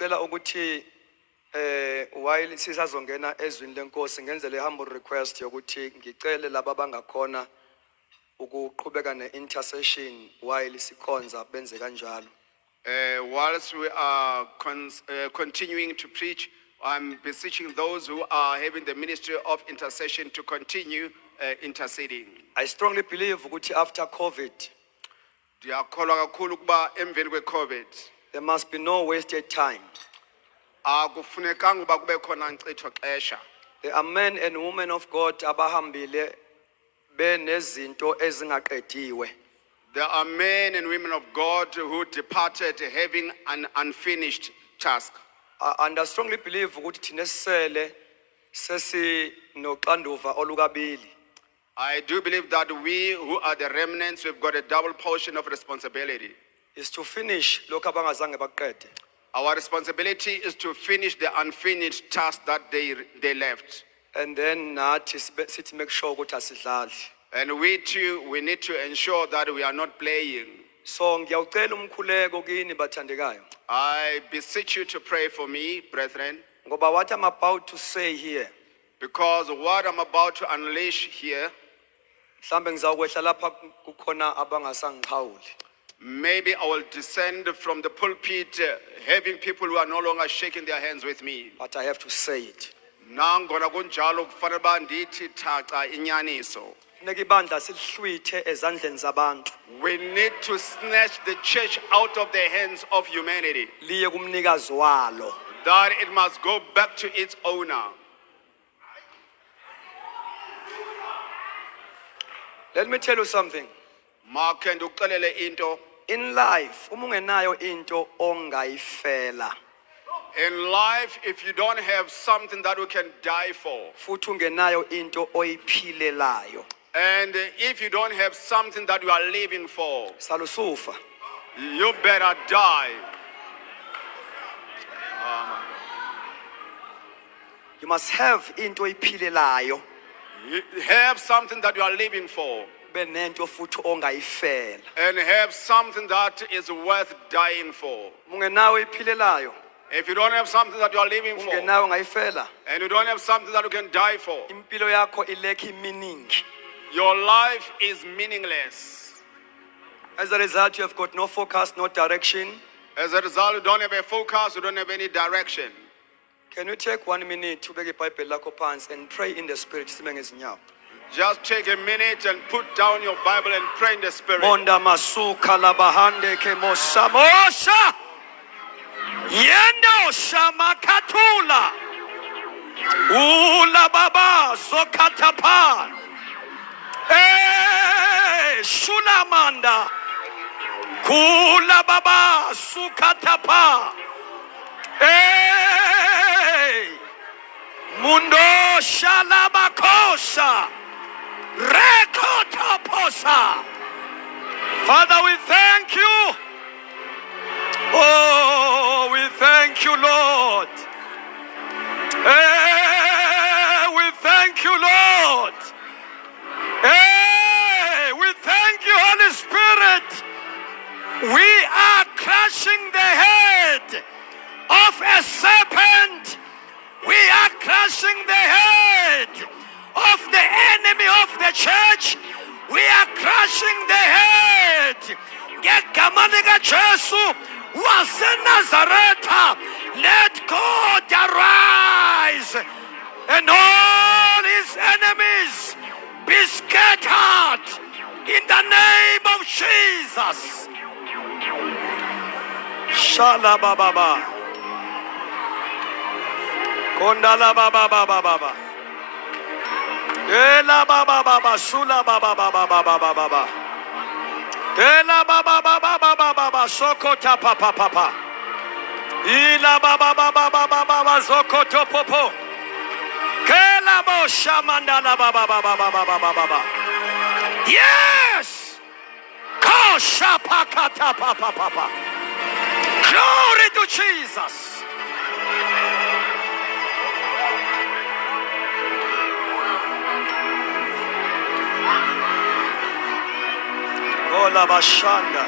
ngicela ukuthi while sisazongena ezwini lenkosi ngenze le humble request yokuthi ngicele laba bangakhona ukuqhubeka ne-intercession while sikhonza benze kanjalo. Whilst we are continuing to preach, I'm beseeching those who are having the ministry of intercession to continue interceding. I strongly believe ukuthi after COVID, Ndiyakholwa kakhulu ukuba emveni kwe-COVID, there must be no wasted time. akufunekanga uba kube khona nkcitho xesha. There are men and women of God abahambile benezinto ezingaqediwe. There are men and women of God who departed having an unfinished task. And I strongly believe ukuthi thina sisele sesinoxanduva olukabili. I do believe that we who are the remnants, we've got a double portion of responsibility. Is to finish lokho abangazange baqede. Our responsibility is to finish the unfinished task that they left. And then nathi sithi make sure ukuthi asidlali. And we too, we need to ensure that we are not playing. So ngiyawucela umkhuleko kini bathandekayo. I beseech you to pray for me, brethren, Ngoba what I'm about to say here, because what I'm about to unleash here, mhlambe ngizawukwehla lapha kukhona abangasangiqhawuli. maybe I will descend from the pulpit having people who are no longer shaking their hands with me. But I have to say it. Nangona kunjalo kufanele uba ndithi thaca inyaniso. Funeka ibandla silihlwithe ezandleni zabantu. We need to snatch the church out of the hands of humanity. Liye kumnikazi walo. That it must go back to its owner. Let me tell you something. Makhe ndikuxelele into. In life, uma ungenayo into ongayifela, In life, if you don't have something that we can die for, futhi ungenayo into oyiphilelayo, and if you don't have something that you are living for, salusufa. you better die. You must have into oyiphilelayo, You have something that you are living for, benento futhi ongayifela. and have something that is worth dying for. Ungenayo oyiphilelayo, If you don't have something that you are living for, ungenayo ongayifela, and you don't have something that you can die for, impilo yakho ilekhi meaning. your life is meaningless. As a result, you have got no focus, no direction. As a result, you don't have a focus, you don't have any direction. Can you take 1 minute to ubeke iBhayibheli lakho phansi and pray in the spirit sime ngezinyawo? Just take a minute and put down your Bible and pray in the Spirit. Monda masuka labahande ke mosa yendo shamakatula ula baba zokatapa shulamanda kula baba sukatapa mundo shalabakosa rekotoposa. Father, we thank you. Oh, we thank you, Lord. We thank you, Lord. We thank you, Holy Spirit. We are crushing the head of a serpent. We are crushing the head of the enemy of the church. We are crushing the head. Ngegama likaJesu waseNazaretha, let God arise and all his enemies be scattered in the name of Jesus. Shalabababa. Kondala baba baba baba. Ela baba baba sula baba baba baba baba. Ela baba baba baba baba sokota papa papa. Ila baba baba baba baba zokoto popo. Kela bo shamandala baba baba baba baba. Yes. Kosha pakata papa papa. Glory to Jesus. Ola bashanda,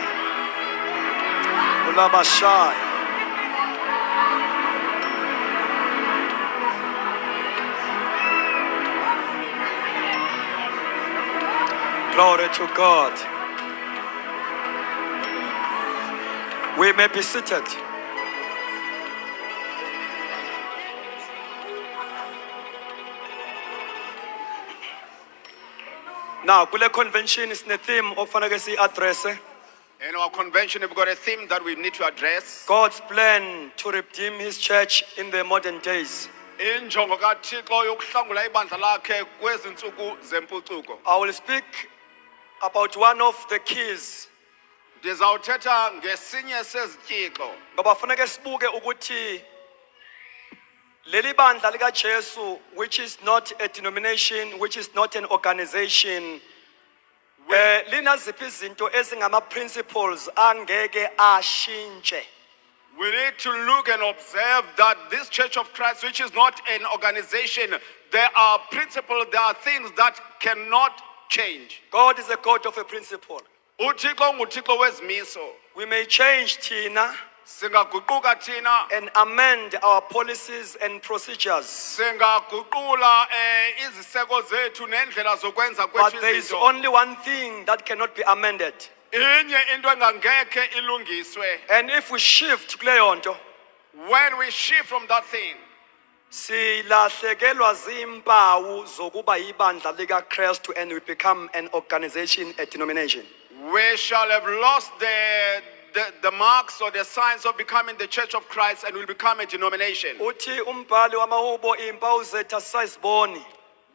ola bashai. Glory to God. We may be seated. Now, kule convention is the theme of fanagasi address. In our convention, we've got a theme that we need to address. God's plan to redeem his church in the modern days. Injongo kaThixo yokuhlangula ibandla lakhe kwezinsuku zempucuko. I will speak about one of the keys. Ndizawuthetha ngesinye sezityixo. Ngoba funeke sibuke ukuthi leli bandla lika Jesu, which is not a denomination, which is not an organization, linaziphi izinto ezingama principles angeke ashintshe. We need to look and observe that this Church of Christ, which is not an organization, there are principles, there are things that cannot change. God is a God of a principle. uThixo nguThixo wezimiso. We may change Tina Singaguquka thina, and amend our policies and procedures, singaguqula iziseko zethu nendlela zokwenza but kwethu there is izinto. only one thing that cannot be amended. Inye into engangeke ilungiswe. And if we shift kuleyo nto, When we shift from that thing, silahlekelwa zimpawu zokuba ibandla lika Christ and we become an organization, a denomination. we shall have lost the marks or the signs of becoming the Church of Christ and will become a denomination. Uthi umbhali wamahubo impawu zethu asisayiboni.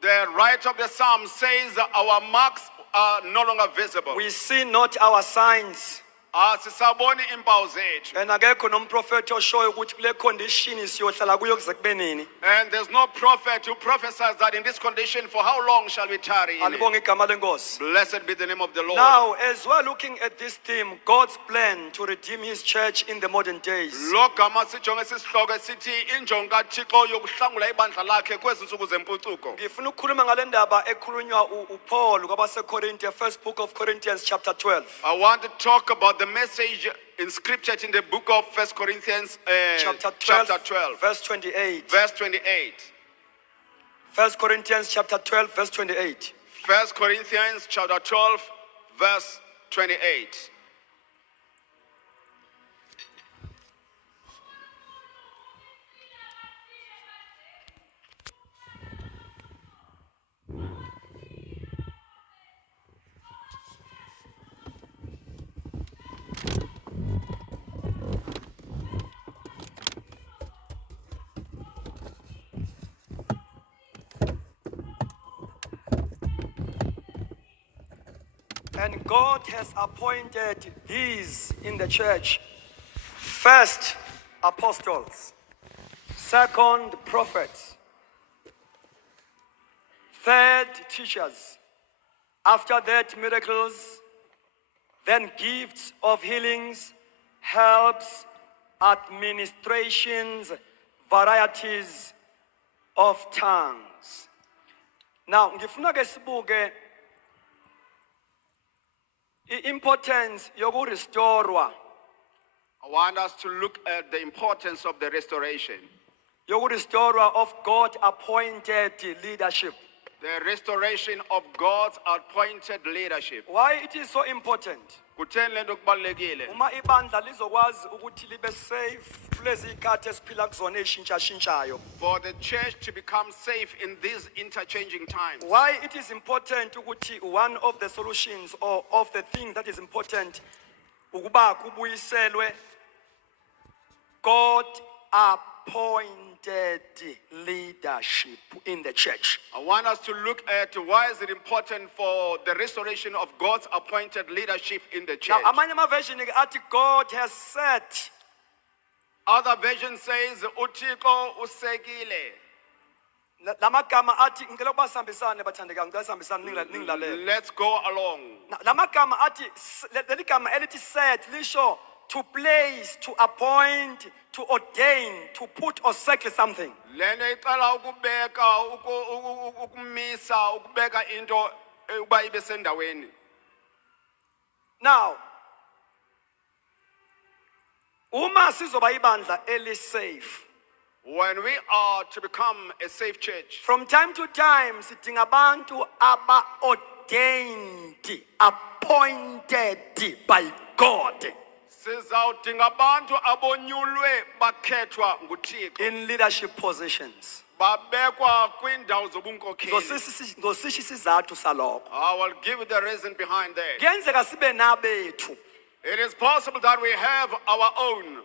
The writer of the Psalm says that our marks are no longer visible. We see not our signs. Asisaboni impawu zethu. And akekho nomprofeti oshoyo ukuthi kule condition siyohlala kuyo kuze kube nini. And there's no prophet who prophesies that in this condition, for how long shall we tarry in it? Alibonge igama lenkosi. Blessed be the name of the Lord. Now, as we're looking at this theme, God's plan to redeem his church in the modern days, Lo gama sijonge sisihloko esithi injongo kaThixo yokuhlangula ibandla lakhe kwezinsuku zempucuko. ngifuna ukukhuluma ngale ndaba ekhulunywa uPaul kwabaseKorinte, first book of Corinthians chapter 12. I want to talk about the message inscripted in the book of 1 Corinthians Chapter 12, verse 28. verse 28. 1 Corinthians chapter 12, verse 28. 1 Corinthians chapter 12, verse 28. And God has appointed these in the church: first, apostles; second, prophets; third, teachers; after that, miracles; then gifts of healings, helps, administrations, varieties of tongues. Now, ngifuna ke sibuke importance yokurestorwa, I want us to look at the importance of the restoration. of God appointed leadership. The restoration of God's appointed leadership. Why it is so important? Kutheni lento kubalulekile? Uma ibandla lizokwazi ukuthi libe safe kulezi ikhathi esiphila kuzona ezishintshashintshayo. For the church to become safe in these interchanging times. Why it is important ukuthi one of the solutions or of the thing that is important ukuba kubuyiselwe God appointed leadership in the church. I want us to look at why is it important for the restoration of God's appointed leadership in the church. Now amanye amaversion athi God has set. Other version says uThixo usekile. Lamagama athi ngicela ukuba sihambisane bathandekayo, ngicela sihambisane ningilalele. Let's go along. Lamagama athi leli gama elithi set lisho to place, to appoint, to ordain, to put or settle something. Lento icala ukubeka ukumisa ukubeka into uba ibe sendaweni. Now, uma sizoba ibandla eli safe, When we are to become a safe church, from time to time sidinga abantu aba ordained, appointed by God Sizawudinga abantu abonyulwe bakhethwa nguThixo. in leadership positions. Babekwa kwiindawo zobunkokheli. Ngosisho isizathu salokho. I will give you the reason behind that. Kuyenzeka sibe nabethu. It is possible that we have our own.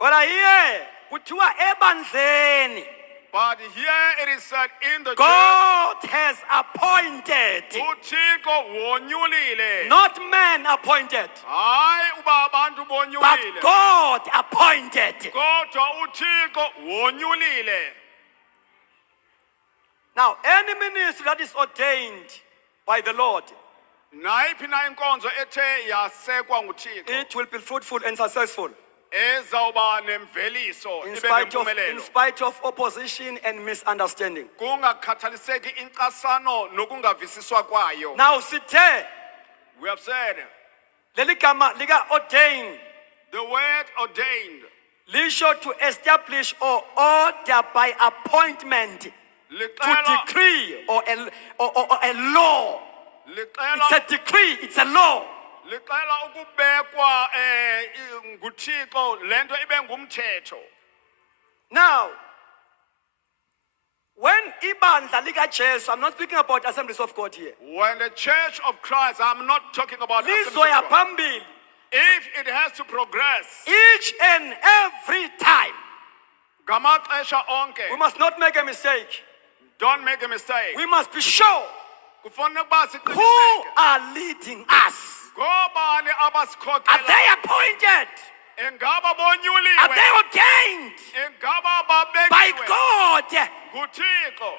Kodwa here kuthiwa ebandleni But here it is said in the church, God has appointed, uThixo wonyulile. not man appointed, Hayi uba abantu but bonyulile. God appointed. Kodwa uThixo wonyulile. Now, any ministry that is ordained by the Lord, Nayiphi na inkonzo ethe yasekwa nguThixo it will be fruitful and successful ezawuba nemveliso in ibe in nempumelelo. spite of opposition and misunderstanding. Kungakhathaliseki inkasano nokungavisiswa kwayo. Now, sithe We have said leli gama lika ordain the word ordained lisho to establish or order by appointment, to liqela decree or a law. It's a decree, it's a law. liqela ukubekwa nguThixo lento ibe ngumthetho. Now, when ibandla lika Jesu, I'm not speaking about Assemblies of God here. When the church of Christ, I'm not talking about Assemblies of Lizoya God. phambili, If it has to progress, each and every time, ngamaxesha onke, we must not make a mistake. don't make a mistake. We must be sure Kufanele ukuba who siqiniseke. are leading us. Ngobani Are abasikhokhela? they appointed? Ingaba Are bonyuliwe? they ordained Ingaba by babekiwe? God? nguThixo.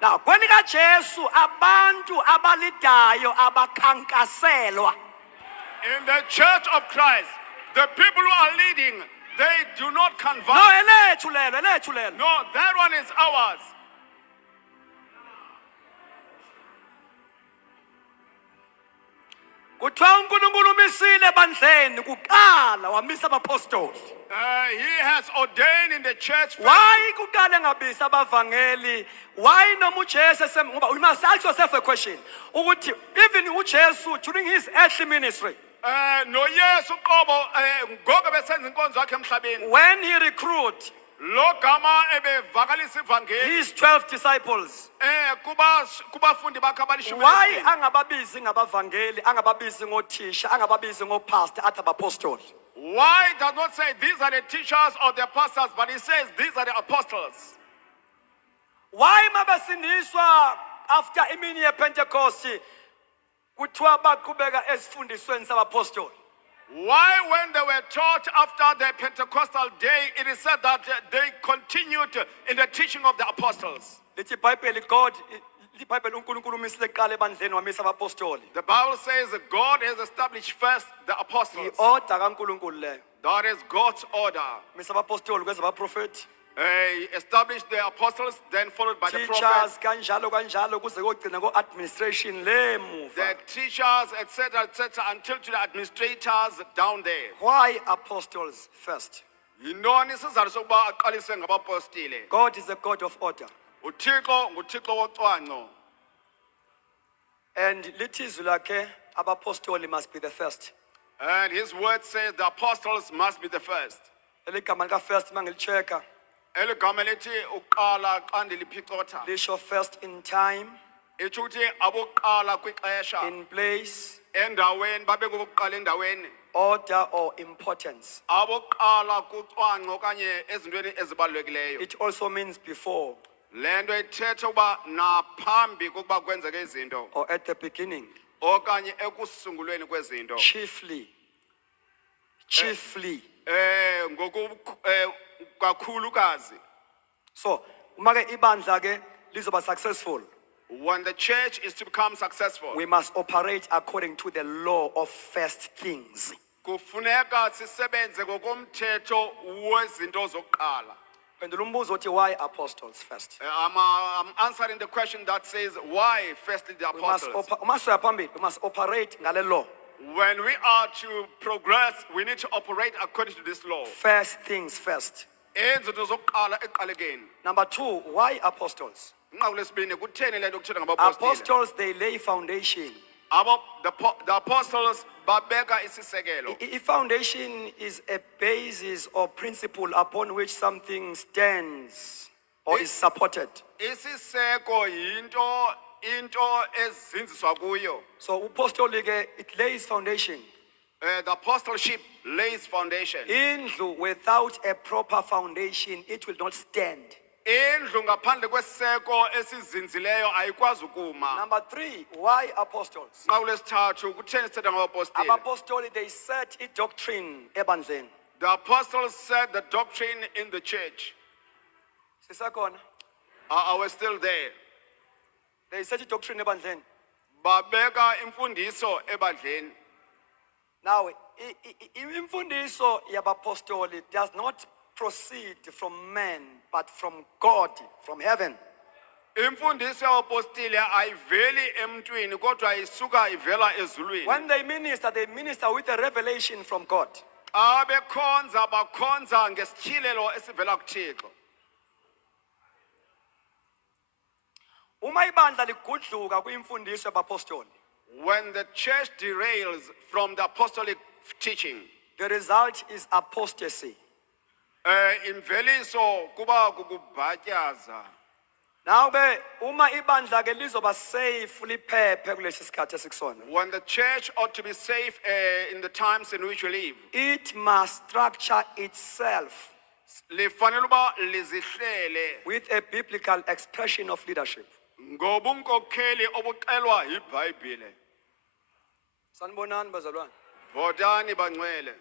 Now, kwenika Jesu abantu abalidayo abakhankaselwa. In the church of Christ, the people who are leading, they do not converse. No, elethu lelo. No, that one is ours. Kuthiwa uNkulunkulu umisile ebandleni kuqala wamisa abapostoli. He has ordained in the church. Why kuqala engabisa abavangeli? Why noma uJesu ngoba we must ask yourself a question. Ukuthi even uJesu during his earthly ministry, No Yesu uqobo ngoba besenza inkonzo yakhe emhlabeni. when he recruited Lo gama ebevakalisa ivangeli his 12 disciples, kubafundi bakhe abalishumi why nesibini. angababizi ngabavangeli, angababizi ngothisha, angababizi ngopastor athi abapostoli? Why does not say these are the teachers or the pastors, but he says these are the apostles? Why mabasindiswa after imini yePentecost kuthiwa baqhubeka esifundisweni sabapostoli? Why, when they were taught after the Pentecostal day, it is said that they continued in the teaching of the apostles? Lithi iBhayibheli God iBhayibheli uNkulunkulu umisile kuqala ebandleni wamisa abapostoli. The Bible says that God has established first the apostles. I-order kaNkulunkulu leyo. That is God's order. Misa abapostoli kweza abaprofeti, He established the apostles, then followed by the prophets, teachers kanjalo kuze kugcina ko-administration le muva. the teachers, etc., until to the administrators down there. Why apostles first? Yintoni isizathu sokuba aqalise ngabapostile? God is a God of order. uThixo nguThixo wocwangco. And lithi izwi lakhe abapostoli must be the first. And his word says the apostles must be the first. Leli gama lika first mangilicheka Eli gama lithi uqala xa ndiliphicotha. lisho first in time, Itsho ukuthi abokuqala kwixesha, in place, endaweni, babe ngokuqala endaweni. order or importance. Abokuqala kucwangco okanye ezintweni ezibalulekileyo. It also means before Le nto ithetha ukuba naphambi kokuba kwenzeke izinto or at the beginning, okanye ekusungulweni kwezinto. chiefly. Kakhulukazi. So, uma ke ibandla ke lizoba successful, When the church is to become successful, we must operate according to the law of first things. kufuneka sisebenze ngokomthetho wezinto zokuqala. And umbuzo uthi why apostles first? I'm answering the question that says why firstly the apostles. We must operate ngale law. When we are to progress, we need to operate according to this law. First things first. Izinto zokuqala ekuqalekeni. Number 2, why apostles? Inqaku lesibini kutheni le nto kuthethwa ngabapostile? Apostles, they lay foundation. The apostles babeka isisekelo. Foundation is a basis or principle upon which something stands or is supported. Isiseko into ezinziswa kuyo. So apostolic, it lays foundation. The apostleship lays foundation. Indlu without a proper foundation, it will not stand. Indlu ngaphandle kweseko esizinzileyo ayikwazi ukuma. Number 3, why apostles? Nqaku lesithathu kutheni sithetha ngabapostile? Apostolic, they set a doctrine ebandleni. The apostles said the doctrine in the church. Sisakhona? Are we still there? They set a doctrine ebandleni. Babeka imfundiso ebandleni. Now, imfundiso yabapostoli does not proceed from men, but from God, from heaven. Imfundiso yabapostile ayiveli emntwini kodwa isuka ivela ezulwini. When they minister with a revelation from God. Xa bekhonza bakhonza ngesityhilelo esivela kuThixo. Uma ibandla ligudluka kwimfundiso yabapostoli, When the church derails from the apostolic teaching, the result is apostasy. imveliso kuba kukubhatyaza. Now uma ibandla ke lizoba safe liphephe kulesi sikhathi esikusona. When the church ought to be safe in the times in which we live, It must structure itself lifanele uba lizihlele with a biblical expression of leadership. ngobunkokheli obuxelwa yiBhayibhile. Sanibonani bazalwane. Votani bangcwele.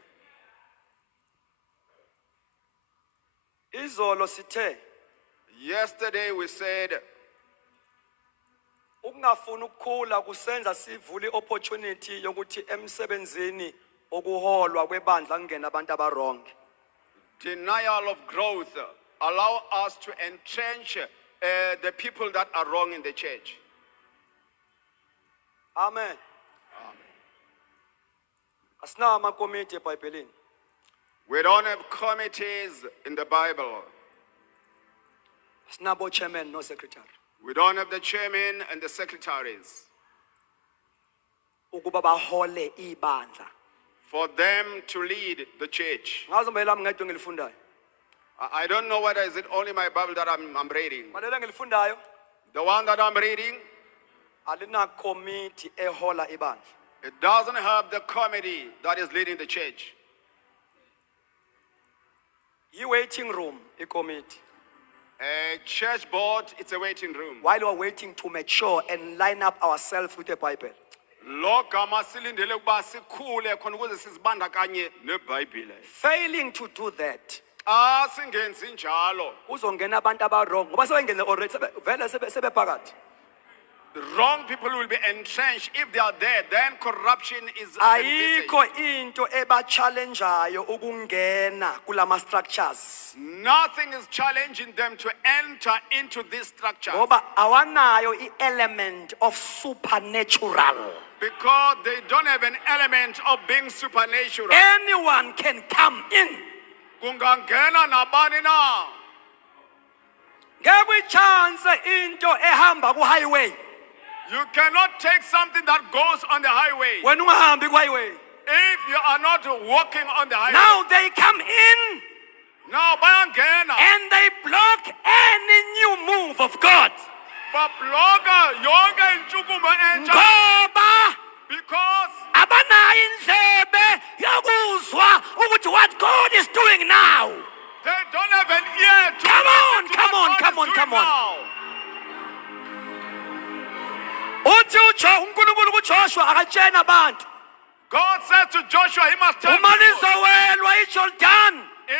Izolo sithe Yesterday we said ukungafuna ukukhula kusenza sivule opportunity yokuthi emsebenzini okuholwa kwebandla kungena abantu abarong. denial of growth allow us to entrench the people that are wrong in the church. Amen. Asinawo amakomiti eBhayibhelini. We don't have committees in the Bible. Asinabo chairman no secretary. We don't have the chairman and the secretaries Ukuba bahole ibandla. for them to lead the church. Ngazombe lami ngedwe ngilifundayo. I don't know whether is it only my Bible that I'm reading. Balele ngilifundayo The one that I'm reading, alina committee ehola ibandla. it doesn't have the committee that is leading the church. Waiting room committee. A church board, it's a waiting room. While we are waiting to mature and line up ourselves with the Bible. Lo gama silindele ukuba sikhule khona ukuze sizibandakanye neBhayibhile. Failing to do that, Xa singenzi njalo, uzongena abantu abarong. Ngoba sebengene already vele sebephakathi. the wrong people will be entrenched. If they are there, then corruption is envisaged. Ayikho into eba-challengeayo ukungena kulama structures. Nothing is challenging them to enter into this structure Ngoba awanayo i-element of supernatural. because they don't have an element of being supernatural. Anyone can come in. Kungangena nabani na. Ngeke uyichanse into ehamba ku-highway. You cannot take something that goes on the highway Wena ungahambi ku-highway. if you are not walking on the highway. Now they come in Now bayangena and they block any new move of God. babloga yonke intshukumo entsha Ngoba because abanayo indlebe yokuzwa ukuthi what God is doing now. they don't have an ear to Come on, listen to come what on, God come is on, doing come on. now. Uthi uNkulunkulu kuJoshua akatshena abantu. God says to Joshua, he must tell Uma people, lizowelwa iJordan,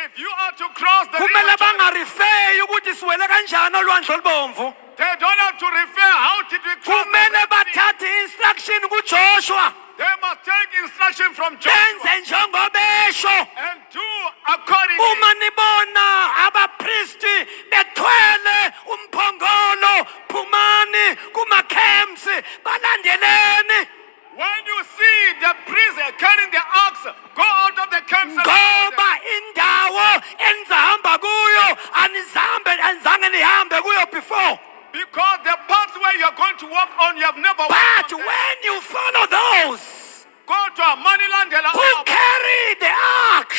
if you are to cross the kumele river Jordan, bangarifeyi ukuthi siwele kanjani olwandle olubomvu. they don't have to refer how did we cross the Kumele Red Sea. bathathe instruction kuJoshua. They must take instruction from Joshua Benze njengobesho. and do accordingly. Uma nibona abapristi bethwele umphongolo phumani kuma-camps balandeleni When you see the priests carrying the ox, go out of the camp. ngoba indawo enizahamba kuyo on, you have never But walked on them. when you follow those Kodwa manilandela who carry the ark,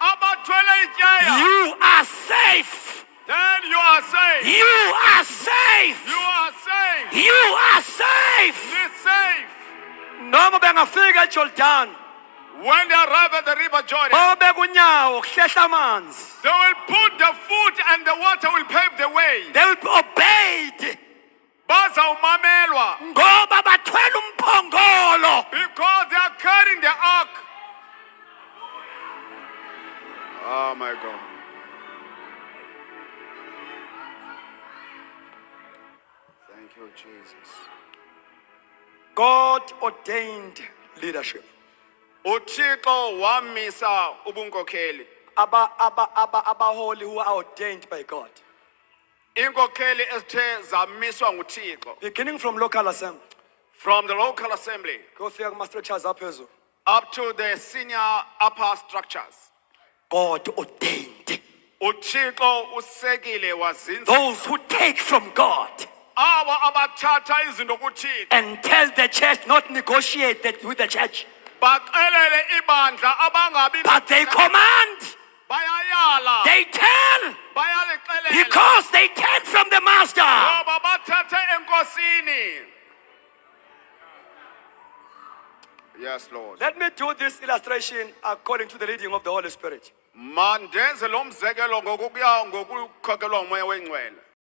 abathwele ityaya, you are safe. then you are safe. You are safe. You are safe. You are safe. Be safe. Noma bengafika eJordan, When they arrive at the river Jordan, babeka unyawo kuhlehla amanzi. they will put the foot and the water will pave the way. They will be obeyed Bazawumamelwa ngoba bathwele umphongolo. because they are carrying the ark. Oh my God. Thank you, Jesus. God ordained leadership. Uthixo wamisa ubunkokheli. Abaholi who are ordained by God. Inkokheli ezithe zamiswa nguThixo Beginning from local assembly. from the local assembly Go through my structures aphezulu. up to the senior upper structures. God ordained. Uthixo usekile wazinza Those who take from God Aba abathatha izinto kuThixo and tell the church not negotiate that with the church, baxelele ibandla abangabi but they command, bayayala they tell, bayalixelela because they take from the master. ngoba bathathe enkosini. Yes, Lord. Let me do this illustration according to the leading of the Holy Spirit. Mandenze lo mzekelo ngokuya ngokukhokelwa ngumoya wengcwele.